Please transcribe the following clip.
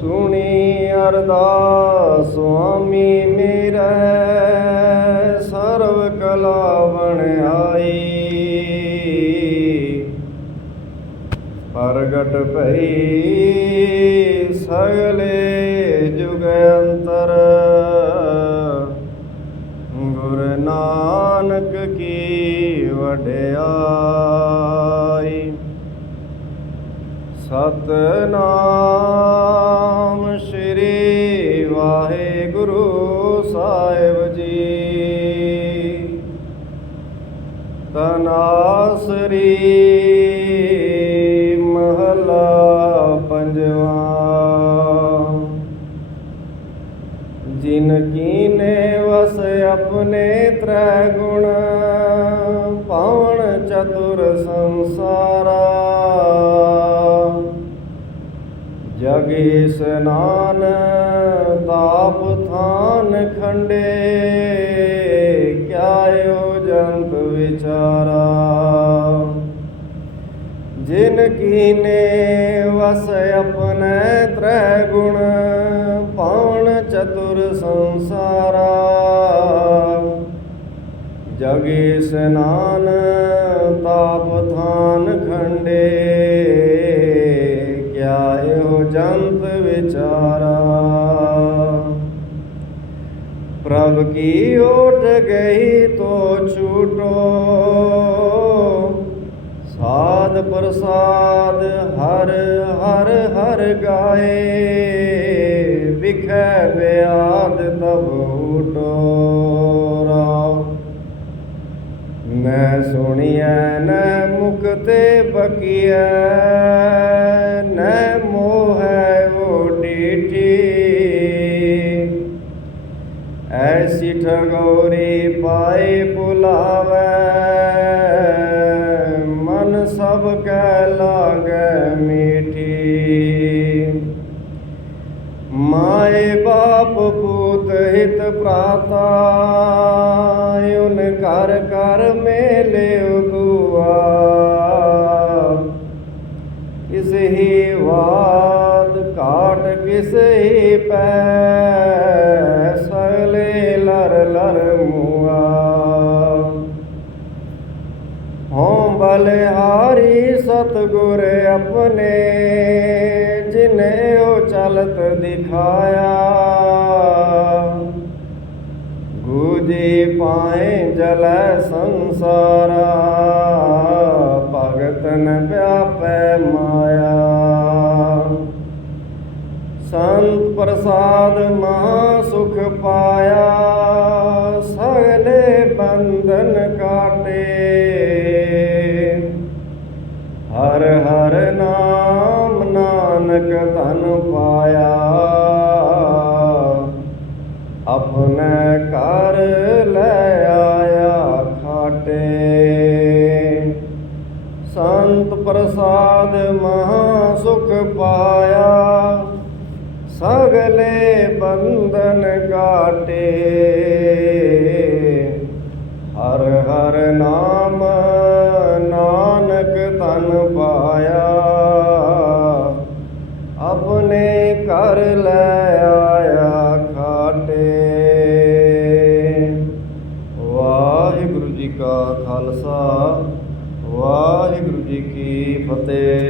ਸੁਣੀ ਅਰਦਾਸ, ਸੁਆਮੀ ਮੇਰੇ, ਸਰਵ ਕਲਾ ਆਈ। ਪ੍ਰਗਟ ਭਈ ਸਗਲੇ ਜੁਗ ਅੰਤਰ। ਗੁਰ ਨਾਨਕ ਕੀ ਵਡਿਆਈ ਸਤਨਾਮ ਸ੍ਰੀ ਵਾਹਿਗੁਰੂ ਸਾਹਿਬ ਜੀ। ਤਨਾਸਰੀ ਮਹਲਾ ਪੰਜਵਾ। ਜਿਨ ਕੀਨੇ ਵਸ ਆਪਣੇ ਤ੍ਰੈ ਗੁਣ ਪਾਵਨ ਚਤੁਰ ਸੰਸਾਰਾ। ਜਗ ਇਸਨਾਨ ਤਾਪ ਥਾਨ ਖੰਡੇ, ਕਿਆਇਓ ਜੰਤ ਵਿਚਾਰਾ। ਜਿਨ ਕੀਨੇ ਵਸ ਆਪਣੇ ਤ੍ਰੈ ਗੁਣ ਪਾਵਨ ਚਤੁਰ ਸੰਸਾਰਾ। ਜਗ ਇਸਨਾਨ ਤਾਪ ਥਾਨ ਖੰਡੇ ਜੰਤ ਵਿਚਾਰਾ। ਪ੍ਰਭ ਕੀ ਓਟ ਗਈ ਤੋ ਛੂਟੋ। ਸਾਧ ਪ੍ਰਸਾਦ ਹਰ ਹਰ ਹਰ ਗਾਏ। ਵਿਖੇ ਬਿਆਦ ਤਬ ਊਟੋ ਰਾਮ ਮੈਂ ਸੁਣੀਐ ਨੈ ਮੁਖ ਤੇ ਬਕੀਐ। ਪਾਏ ਬੁਲਾਵੇ, ਮਨ ਸਭ ਕੈ ਲਾਗੈ ਮੀਠੀ। ਮਾਏ ਬਾਪ ਪੂਤ ਹਿਤ ਪ੍ਰਾਤਾ ਉਨ ਕਰ ਕਰ ਮੇਲੇ ਦੁਆ ਕਿਸ ਹੀ ਵਾਦ ਕਾਟ ਕਿਸ ਹੀ ਪੈ, ਸਗਲੇ ਲਰ ਲਰ ਮੁਆ ਹੋਂ ਬਲਿਹਾਰੀ ਸਤਗੁਰ ਆਪਣੇ, ਜਿਨੇ ਉਹ ਚਲਤ ਦਿਖਾਇਆ। ਗੂਜੀ ਪਾਏ ਜਲੈ ਸੰਸਾਰਾ ਭਗਤਨ ਵਿਆਪੈ ਮਾਇਆ। ਸੰਤ ਪ੍ਰਸਾਦ ਮਹਾ ਸੁਖ ਪਾਇਆ, ਸਗਲੇ ਬੰਧਨ ਕਾਟ ਨਾਨਕ ਧਨ ਪਾਇਆ। ਆਪਣੇ ਘਰ ਲੈ ਆਇਆ ਖਾਟੇ। ਸੰਤ ਪ੍ਰਸਾਦ ਮਹਾ ਸੁਖ ਪਾਇਆ। ਸਗਲੇ ਬੰਧਨ ਕਾਟੇ ਘਰ ਲੈ ਆਇਆ ਖਾਟੇ। ਵਾਹਿਗੁਰੂ ਜੀ ਕਾ ਖਾਲਸਾ ਵਾਹਿਗੁਰੂ ਜੀ ਕੀ ਫਤਿਹ।